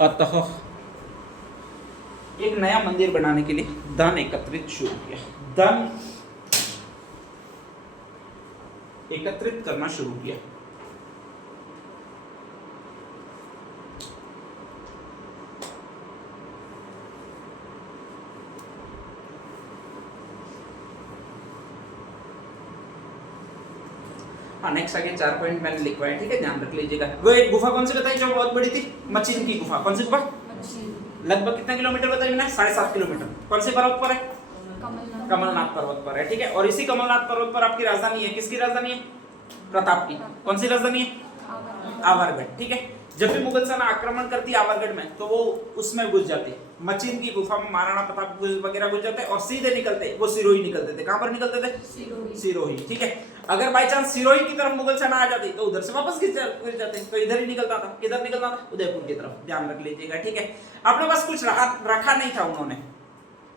अतः एक नया मंदिर बनाने के लिए धन एकत्रित शुरू किया, धन एकत्रित करना शुरू किया। हाँ, नेक्स्ट आगे 4 पॉइंट मैंने लिखवाए, ठीक है, ध्यान रख लीजिएगा। वो एक गुफा कौन सी बताई जो बहुत बड़ी थी? मचिन की गुफा। कौन सी गुफा? लगभग कितना किलोमीटर बताइए मैंने? 7.5 किलोमीटर। कौन से पर्वत पर है? कमलनाथ पर्वत पर है, ठीक है। और इसी कमलनाथ पर्वत पर आपकी राजधानी है। किसकी राजधानी है? प्रताप की। कौन सी राजधानी है? आवरगढ़, ठीक है। जब भी मुगल सेना आक्रमण करती है आवरगढ़ में तो वो उसमें घुस जाती, मचिन की गुफा में महाराणा प्रताप वगैरह घुस जाते और सीधे निकलते, वो सिरोही निकलते थे। कहां पर निकलते थे? सिरोही, ठीक है। अगर बाई चांस सिरोही की तरफ मुगल सेना आ जाती तो उधर से वापस घिस जाते, तो इधर ही निकलता था। किधर निकलता था? उदयपुर की तरफ। ध्यान रख लीजिएगा, ठीक है। अपने पास कुछ रखा नहीं था उन्होंने,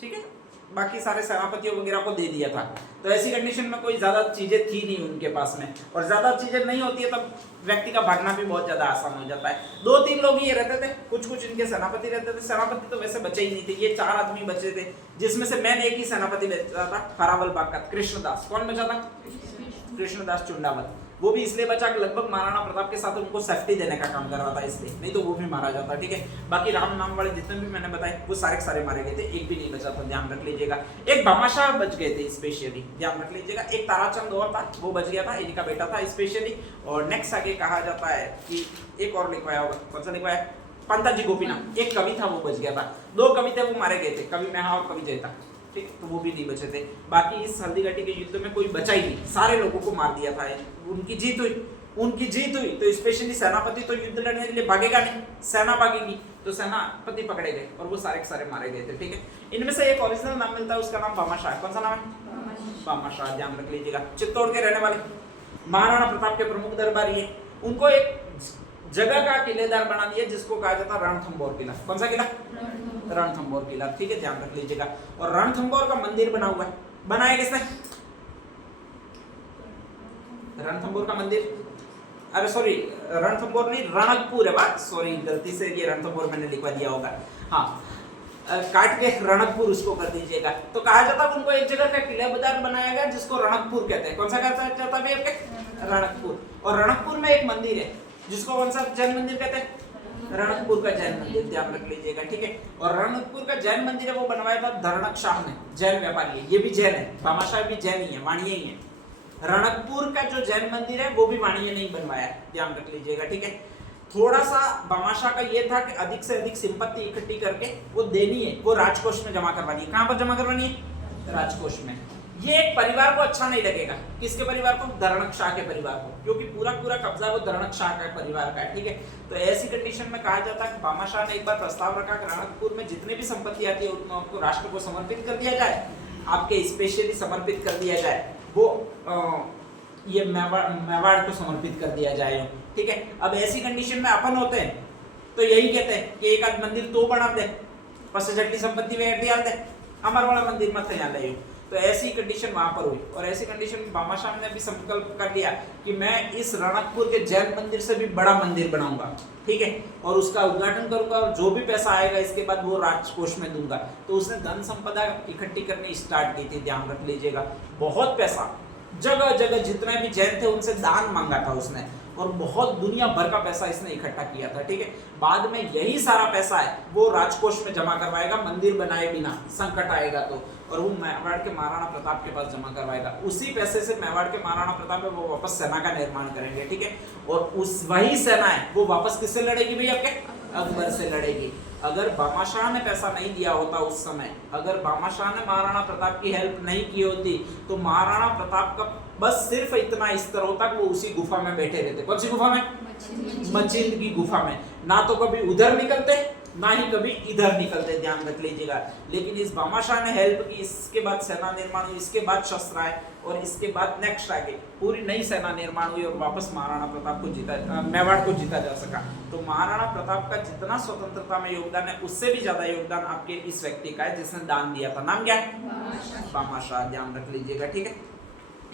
ठीक है, बाकी सारे सेनापतियों वगैरह को दे दिया था। तो ऐसी कंडीशन में कोई ज्यादा चीजें थी नहीं उनके पास में, और ज्यादा चीजें नहीं होती है तब व्यक्ति का भागना भी बहुत ज्यादा आसान हो जाता है। 2-3 लोग ही रहते थे, कुछ इनके सेनापति रहते थे। सेनापति तो वैसे बचे ही नहीं थे, ये 4 आदमी बचे थे, जिसमें से मैंने एक ही सेनापति बचा था, हरावल बाग का कृष्णदास। कौन बचा था? कृष्णदास चुंडावत। वो भी इसलिए बचा कि लगभग महाराणा प्रताप के साथ उनको सेफ्टी देने का काम कर रहा था, इसलिए, नहीं तो वो भी मारा जाता, ठीक है। बाकी राम नाम वाले जितने भी मैंने बताए वो सारे मारे गए थे, एक भी नहीं बचा था। ध्यान रख लीजिएगा। एक भामाशाह बच गए थे स्पेशली, ध्यान रख लीजिएगा। एक ताराचंद और था, वो बच गया था, इनका बेटा था स्पेशली। और नेक्स्ट आगे कहा जाता है कि एक और लिखवाया होगा, कौन सा लिखवाया? पंताजी गोपीनाथ, एक कवि था, वो बच गया था। 2 कवि थे, वो मारे गए थे, कवि मेहा और कवि जयता, ठीक, तो वो भी नहीं बचे थे। बाकी इस हल्दीघाटी के युद्ध में कोई बचा ही नहीं, सारे लोगों को मार दिया था। उनकी जीत हुई तो स्पेशली सेनापति तो युद्ध लड़ने के लिए भागेगा नहीं, सेना भागेगी, तो सेनापति पकड़े गए और वो सारे के सारे मारे गए थे, ठीक है। इनमें से एक ओरिजिनल नाम मिलता है, उसका नाम भामाशाह। कौन सा नाम है? भामाशाह। ध्यान रख लीजिएगा। चित्तौड़ के रहने वाले, महाराणा प्रताप के प्रमुख दरबारी है। उनको एक जगह का किलेदार बना दिया जिसको कहा जाता है रणथंभौर किला। कौन सा किला? रणथंभौर किला, ठीक है, ध्यान रख लीजिएगा। और रणथंभौर का मंदिर बना हुआ है, बनाया किसने? रणथंभौर का मंदिर, अरे सॉरी, रणथंभौर नहीं, रणकपुर है बात, सॉरी, गलती से ये रणथंभौर मैंने लिखवा दिया होगा, हाँ, काट के रणकपुर उसको कर दीजिएगा। तो कहा जाता है उनको एक जगह का किलेदार बनाया गया जिसको रणकपुर कहते हैं। कौन सा कहता है? रणकपुर। और रणकपुर में एक मंदिर है जिसको कौन सा जैन मंदिर कहते हैं? रणकपुर का जैन मंदिर। ध्यान रख लीजिएगा, ठीक है। और रणकपुर का जैन मंदिर है वो बनवाया था धरणक शाह ने, जैन व्यापारी है, ये भी जैन है, भामाशाह भी जैन ही है, वाणिये ही है। रणकपुर का जो जैन मंदिर है वो भी वाणिये नहीं बनवाया, ध्यान रख लीजिएगा, ठीक है। थोड़ा सा भामाशाह का ये था कि अधिक से अधिक संपत्ति इकट्ठी करके वो देनी है, वो राजकोष में जमा करवानी है। कहां पर जमा करवानी है? राजकोष में। ये एक परिवार को अच्छा नहीं लगेगा, किसके परिवार को? धरणक शाह के परिवार को, क्योंकि पूरा कब्जा वो धरणक शाह का परिवार का है, ठीक है। तो ऐसी कंडीशन में कहा जाता है कि भामाशाह ने एक बार प्रस्ताव रखा कि रणकपुर में जितने भी संपत्ति आती है उनको राष्ट्र को समर्पित कर दिया जाए, आपके स्पेशली समर्पित कर दिया जाए, वो ये मेवाड़ को समर्पित कर दिया जाए, ठीक है। अब ऐसी कंडीशन में अपन होते हैं तो यही कहते हैं कि एक आध मंदिर तो बना दे, बस जटली संपत्ति में दिया दे, हमारे वाला मंदिर मत यहाँ ले। तो ऐसी कंडीशन वहां पर हुई, और ऐसी कंडीशन में भामाशाह ने भी संकल्प कर लिया कि मैं इस रणकपुर के जैन मंदिर से भी बड़ा मंदिर बनाऊंगा, ठीक है, और उसका उद्घाटन करूंगा, और जो भी पैसा आएगा इसके बाद वो राजकोष में दूंगा। तो उसने धन संपदा इकट्ठी करनी स्टार्ट की थी, ध्यान रख लीजिएगा। बहुत पैसा, जगह जगह जितने भी जैन थे उनसे दान मांगा था उसने, और बहुत दुनिया भर का पैसा इसने इकट्ठा किया था, ठीक है। बाद में यही सारा पैसा है वो राजकोष में जमा करवाएगा, मंदिर बनाए बिना, संकट आएगा तो, और वो मेवाड़ के महाराणा प्रताप के पास जमा करवाएगा। उसी पैसे से मेवाड़ के महाराणा प्रताप है वो वापस सेना का निर्माण करेंगे, ठीक है। और उस वही सेना है वो वापस किससे लड़ेगी भैया? आपके अकबर से लड़ेगी। अगर भामाशाह ने पैसा नहीं दिया होता उस समय, अगर भामाशाह ने महाराणा प्रताप की हेल्प नहीं की होती, तो महाराणा प्रताप का बस सिर्फ इतना स्तर होता कि वो उसी गुफा में बैठे रहते। कौन सी गुफा में? मचिंद की गुफा में। ना तो कभी उधर निकलते, ना ही कभी इधर निकलते, ध्यान रख लीजिएगा। लेकिन इस भामाशाह ने हेल्प की, इसके बाद सेना निर्माण हुई, इसके बाद शस्त्र आए, और इसके बाद नेक्स्ट आगे पूरी नई सेना निर्माण हुई, और वापस महाराणा प्रताप को जीता, मेवाड़ को जीता जा सका। तो महाराणा प्रताप का जितना स्वतंत्रता में योगदान है उससे भी ज्यादा योगदान आपके इस व्यक्ति का है जिसने दान दिया था। नाम क्या है? भामाशाह। ध्यान रख लीजिएगा, ठीक है।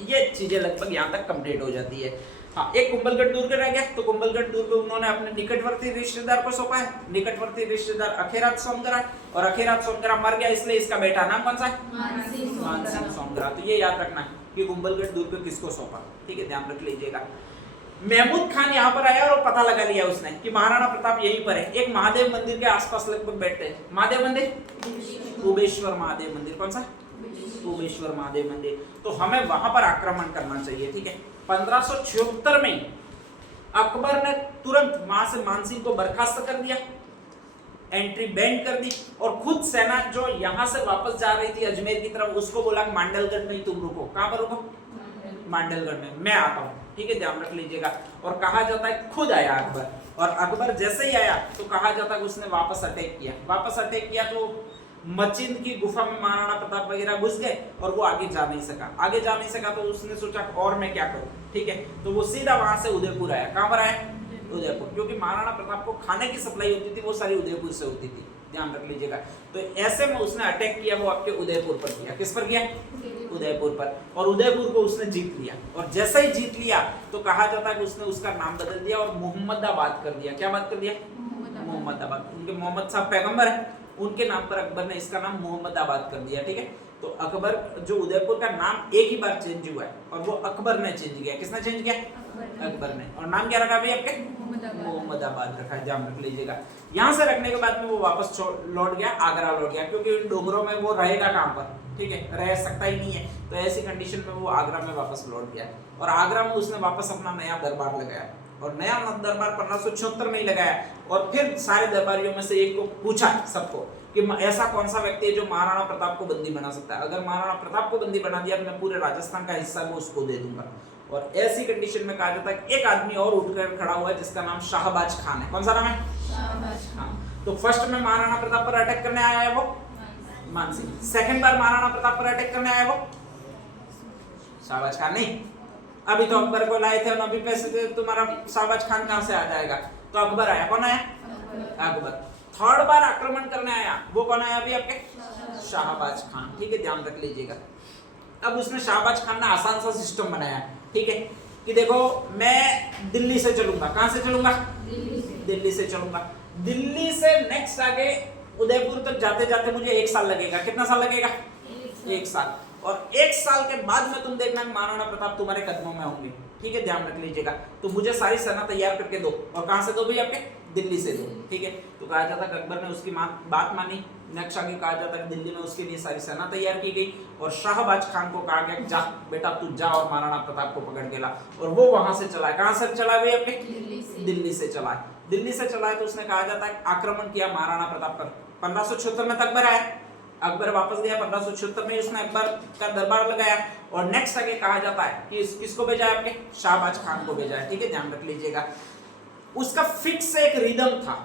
ये चीजें लगभग यहाँ तक कंप्लीट हो जाती है। हाँ, एक कुंभलगढ़ दुर्ग रह गया, तो कुंभलगढ़ दुर्ग उन्होंने अपने निकटवर्ती रिश्तेदार को सौंपा है। निकटवर्ती रिश्तेदार अखेराज सोमगरा, और अखेराज सोमगरा मर गया, इसलिए इसका बेटा नाम कौन सा है? मानसिंह सोमगरा। तो ये याद रखना कि कुंभलगढ़ दुर्ग किसको सौंपा, ठीक है, ध्यान रख लीजिएगा। महमूद खान यहाँ पर आया और पता लगा लिया उसने कि महाराणा प्रताप यहीं पर है। एक महादेव मंदिर के आसपास लगभग बैठते हैं। महादेव मंदिर, कुबेश्वर महादेव मंदिर, कौन सा? कुबेश्वर महादेव मंदिर। तो हमें वहां पर आक्रमण करना चाहिए, ठीक है। 1576 में अकबर ने तुरंत वहां से मानसिंह को बर्खास्त कर दिया, एंट्री बैंड कर दी, और खुद सेना जो यहां से वापस जा रही थी अजमेर की तरफ, उसको बोला मांडलगढ़ में ही तुम रुको। कहां पर रुको? मांडलगढ़ में, मैं आता हूं, ठीक है, ध्यान रख लीजिएगा। और कहा जाता है खुद आया अकबर, और अकबर जैसे ही आया तो कहा जाता है उसने वापस अटैक किया। वापस अटैक किया तो मचिंद की गुफा में महाराणा प्रताप वगैरह घुस गए, और वो आगे जा नहीं सका। आगे जा नहीं सका तो उसने सोचा और मैं क्या करूं, ठीक है, तो वो सीधा वहां से उदयपुर आया। कहां पर आया? उदयपुर, क्योंकि महाराणा प्रताप को खाने की सप्लाई होती थी वो सारी उदयपुर से होती थी, ध्यान रख लीजिएगा। तो ऐसे में उसने अटैक किया, वो आपके उदयपुर पर किया। किस पर किया? उदयपुर पर। और उदयपुर को उसने जीत लिया, और जैसे ही जीत लिया तो कहा जाता है कि उसने उसका नाम बदल दिया और मोहम्मदाबाद कर दिया। क्या बात कर दिया? मोहम्मदाबाद। उनके मोहम्मद साहब पैगंबर है, उनके नाम पर अकबर ने इसका नाम मोहम्मदाबाद कर दिया, ठीक है। तो अकबर जो उदयपुर का नाम एक ही बार चेंज हुआ है, और वो अकबर ने चेंज किया। किसने चेंज किया? अकबर ने। और नाम क्या रखा भाई आपके? मोहम्मदाबाद रखा है, ध्यान रख लीजिएगा। यहाँ से रखने के बाद में वो वापस लौट गया, आगरा लौट गया, क्योंकि इन डोंगरों में वो रहेगा कहाँ पर, ठीक है, रह सकता ही नहीं है। तो ऐसी कंडीशन में वो आगरा में वापस लौट गया, और आगरा में उसने वापस अपना नया दरबार लगाया, और नया दरबार 1576 में ही लगाया। और फिर सारे दरबारियों में से एक को पूछा सबको कि ऐसा कौन सा व्यक्ति है जो महाराणा प्रताप को बंदी बना सकता है। अगर महाराणा प्रताप को बंदी बना दिया तो मैं पूरे राजस्थान का हिस्सा वो उसको दे दूंगा। और ऐसी कंडीशन में कहा जाता है कि एक आदमी और उठकर खड़ा हुआ है जिसका नाम शाहबाज खान है। कौन सा नाम है? शाहबाज खान। तो फर्स्ट में महाराणा प्रताप पर अटैक करने आया है वो मानसिंह। सेकंड बार महाराणा प्रताप पर अटैक करने आया वो शाहबाज खान नहीं। अभी तो अकबर को लाए थे, अभी पैसे दे, तुम्हारा शाहबाज खान कहां से आ जाएगा? तो अकबर आया। कौन आया? अकबर। थर्ड बार आक्रमण करने आया, वो कौन आया अभी आपके? शाहबाज खान, ठीक है, ध्यान रख लीजिएगा। अब उसने शाहबाज खान ने आसान सा सिस्टम बनाया, ठीक है, कि देखो मैं दिल्ली से चलूंगा। कहां से चलूंगा? दिल्ली से चलूंगा। दिल्ली से नेक्स्ट आगे उदयपुर तक जाते जाते मुझे 1 साल लगेगा। कितना साल लगेगा? 1 साल। और 1 साल के बाद में तुम देखना महाराणा प्रताप तुम्हारे कदमों में होंगे, ठीक है, ध्यान रख लीजिएगा। तो मुझे सारी सेना तैयार करके दो। और कहां से दो भाई? आपके दिल्ली से दो, ठीक है। तो कहा जाता है अकबर ने उसकी बात मानी। नेक्स्ट आगे कहा जाता है दिल्ली में उसके लिए सारी सेना तैयार की गई, और शाहबाज खान को कहा गया जा बेटा तू जा और महाराणा प्रताप को पकड़ के ला। और वो वहां से चला। कहां से चला भाई? आपके दिल्ली से चला। दिल्ली से चला तो उसने कहा जाता है आक्रमण किया महाराणा प्रताप पर। 1576 में अकबर आया, अकबर वापस गया। 1576 में उसने अकबर का दरबार लगाया, और नेक्स्ट आगे कहा जाता है कि किसको भेजा है? आपके शाहबाज खान को भेजा है, ठीक है, ध्यान रख लीजिएगा। उसका फिक्स एक रिदम था।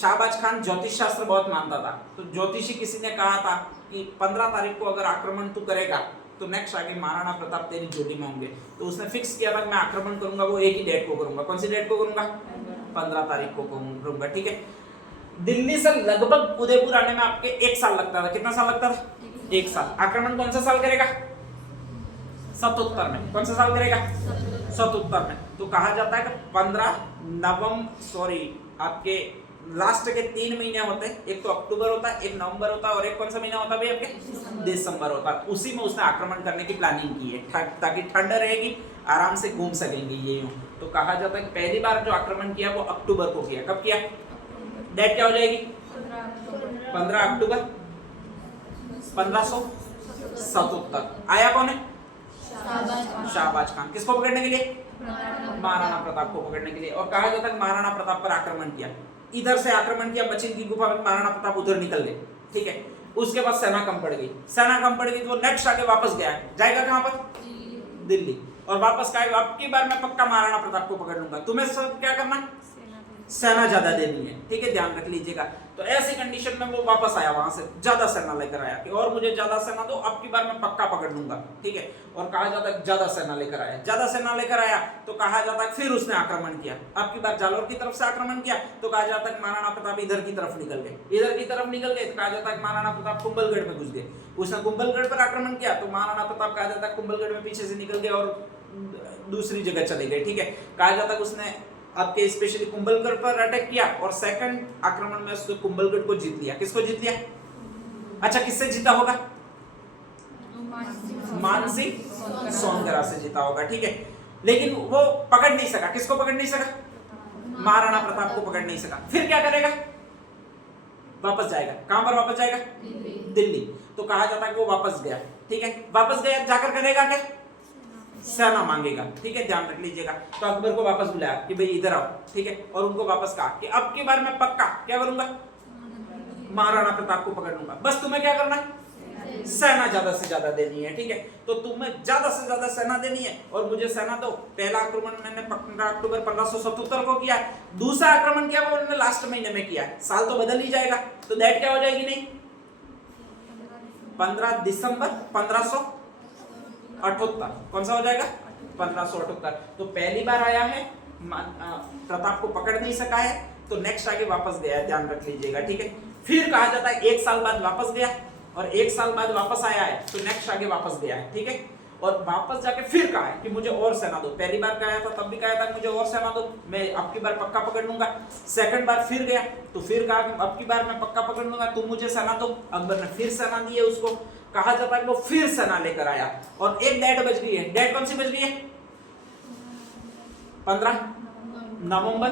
शाहबाज खान ज्योतिष शास्त्र बहुत मानता था, तो ज्योतिषी किसी ने कहा था कि 15 तारीख को अगर आक्रमण तू करेगा तो नेक्स्ट आगे महाराणा प्रताप तेरी जोड़ी में होंगे। तो उसने फिक्स किया था कि मैं आक्रमण करूंगा, वो एक ही डेट को करूंगा। कौन सी डेट को करूंगा? 15 तारीख को करूंगा, ठीक है। दिल्ली से लगभग उदयपुर आने में आपके 1 साल लगता था। कितना साल लगता था? 1 साल। आक्रमण कौन सा साल करेगा? 77 में। कौन सा साल करेगा? 77 में। तो कहा जाता है कि 15 आपके लास्ट के 3 महीने होते हैं। एक तो अक्टूबर होता है, एक नवंबर होता है, और एक कौन सा महीना होता है भाई आपके? दिसंबर होता है। उसी में उसने आक्रमण करने की प्लानिंग की है, ताकि ठंड रहेगी, आराम से घूम सकेंगे ये यूं। तो कहा जाता है पहली बार जो आक्रमण किया वो अक्टूबर को किया। कब किया? डेट क्या हो जाएगी? 15 अक्टूबर 1577। आया कौन है? शाहबाज खान। किसको पकड़ने के लिए? महाराणा प्रताप को पकड़ने के लिए। और कहा जाता है महाराणा प्रताप पर आक्रमण किया। इधर से आक्रमण किया, मचिंद की गुफा में महाराणा प्रताप उधर निकल गए, ठीक है। उसके बाद सेना कम पड़ गई। सेना कम पड़ गई तो नेक्स्ट आगे वापस गया। जाएगा कहां पर? दिल्ली। और वापस कहेगा अब की बार मैं पक्का महाराणा प्रताप को पकड़ लूंगा। तुम्हें सब क्या करना? सेना ज्यादा देनी है, ठीक है, ध्यान रख लीजिएगा। तो ऐसी कंडीशन में वो वापस आया, वहां से ज्यादा सेना लेकर आया कि और मुझे ज्यादा सेना दो, अब की बार मैं पक्का पकड़ लूंगा, ठीक है। और कहा जाता है ज्यादा सेना लेकर आया। ज्यादा सेना लेकर आया तो कहा जाता है फिर उसने आक्रमण किया। अब की बार जालौर की तरफ से आक्रमण किया तो कहा जाता है महाराणा प्रताप इधर की तरफ निकल गए। इधर की तरफ निकल गए तो कहा जाता है महाराणा प्रताप कुंभलगढ़ में घुस गए। उसने कुंभलगढ़ पर आक्रमण किया तो महाराणा प्रताप कहा जाता है कुंभलगढ़ में पीछे से निकल गए और दूसरी जगह चले गए, ठीक है। कहा जाता है कि उसने आपके स्पेशली कुंभलगढ़ पर अटैक किया और सेकंड आक्रमण में उसने कुंभलगढ़ को जीत लिया। किसको जीत लिया? अच्छा, किससे जीता होगा? मानसिंह सोनगरा से जीता होगा, ठीक है। लेकिन वो पकड़ नहीं सका। किसको पकड़ नहीं सका? महाराणा प्रताप को पकड़ नहीं सका। फिर क्या करेगा? वापस जाएगा। कहां पर वापस जाएगा? दिल्ली। तो कहा जाता है कि वो वापस गया, ठीक है। वापस गया, जाकर करेगा क्या? सेना मांगेगा, ठीक है, ध्यान रख लीजिएगा। तो अकबर को वापस बुलाया कि भाई इधर आओ, ठीक है, और उनको वापस कहा कि अब की बार मैं पक्का क्या करूंगा? महाराणा प्रताप को पकड़ लूंगा। बस तुम्हें क्या करना है? सेना ज्यादा से ज्यादा देनी है, ठीक है। तो तुम्हें ज्यादा से ज्यादा सेना देनी है और मुझे सेना दो। पहला आक्रमण मैंने 15 अक्टूबर 1577 को किया है। दूसरा आक्रमण क्या वो उन्होंने लास्ट महीने में किया है। साल तो बदल ही जाएगा, तो डेट क्या हो जाएगी? नहीं, 15 दिसंबर 1578। कौन सा हो जाएगा? 1578। तो पहली बार आया है, प्रताप को पकड़ नहीं सका है, तो नेक्स्ट आगे वापस गया है, ध्यान रख लीजिएगा, ठीक है। फिर कहा जाता है 1 साल बाद वापस गया और 1 साल बाद वापस आया है, तो नेक्स्ट आगे वापस गया है, ठीक है। और वापस जाके फिर कहा है कि मुझे और सेना दो। पहली बार कहा था तब भी कहा था मुझे और सेना दो, मैं अब की बार पक्का पकड़ लूंगा। सेकंड बार फिर गया तो फिर कहा कि अब की बार मैं पक्का पकड़ लूंगा, तुम मुझे सेना दो। अकबर ने फिर सेना दी है उसको। कहा जाता है कि वो फिर सेना लेकर आया और एक डेट बच गई है। डेट कौन सी बच गई है? 15 नवंबर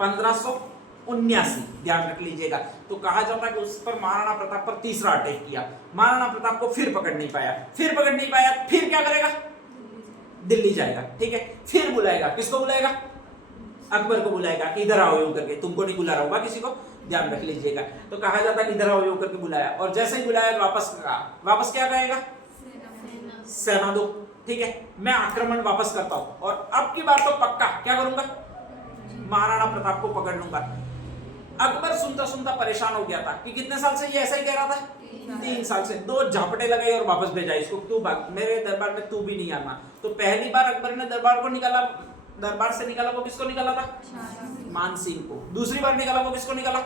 1579, ध्यान रख लीजिएगा। तो कहा जाता है कि उस पर महाराणा प्रताप पर तीसरा अटैक किया। महाराणा प्रताप को फिर पकड़ नहीं पाया। फिर क्या करेगा? दिल्ली जाएगा, ठीक है। फिर बुलाएगा। किसको बुलाएगा? अकबर को बुलाएगा कि इधर आओ यूं करके। तुमको नहीं बुला रहा होगा किसी को, ध्यान रख लीजिएगा। तो कहा जाता है इधर आओ यूं करके बुलाया और जैसे ही बुलाया वापस क्या कहेगा? सेना दो, ठीक है, मैं आक्रमण वापस करता हूं और अब की बार तो पक्का क्या करूंगा? महाराणा प्रताप को पकड़ लूंगा। अकबर सुनता सुनता परेशान हो गया था कि कितने साल से ये ऐसा ही कह रहा था? 3 साल से। 2 झापटे लगाए और वापस भेजा इसको, तू भाग, मेरे दरबार में तू भी नहीं आना। तो पहली बार अकबर ने दरबार से निकाला वो किसको निकाला था? मानसिंह को। दूसरी बार निकाला वो किसको निकाला?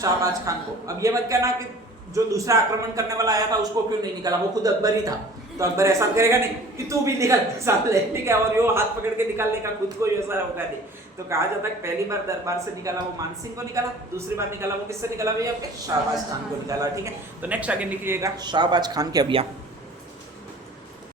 शाहबाज खान को। अब ये मत कहना कि जो दूसरा आक्रमण करने वाला आया था उसको क्यों नहीं निकाला, वो खुद अकबर ही था। तो अकबर ऐसा करेगा नहीं कि तू भी निकल साथ ले, ठीक है, और यो हाथ पकड़ के निकालने का खुद को ऐसा होगा नहीं। तो कहा जाता है पहली बार दरबार से निकाला वो मानसिंह को निकाला, दूसरी बार निकाला वो किससे निकाला भैया? आपके शाहबाज खान को निकाला, ठीक है। तो नेक्स्ट आगे निकलिएगा शाहबाज खान के अभिया।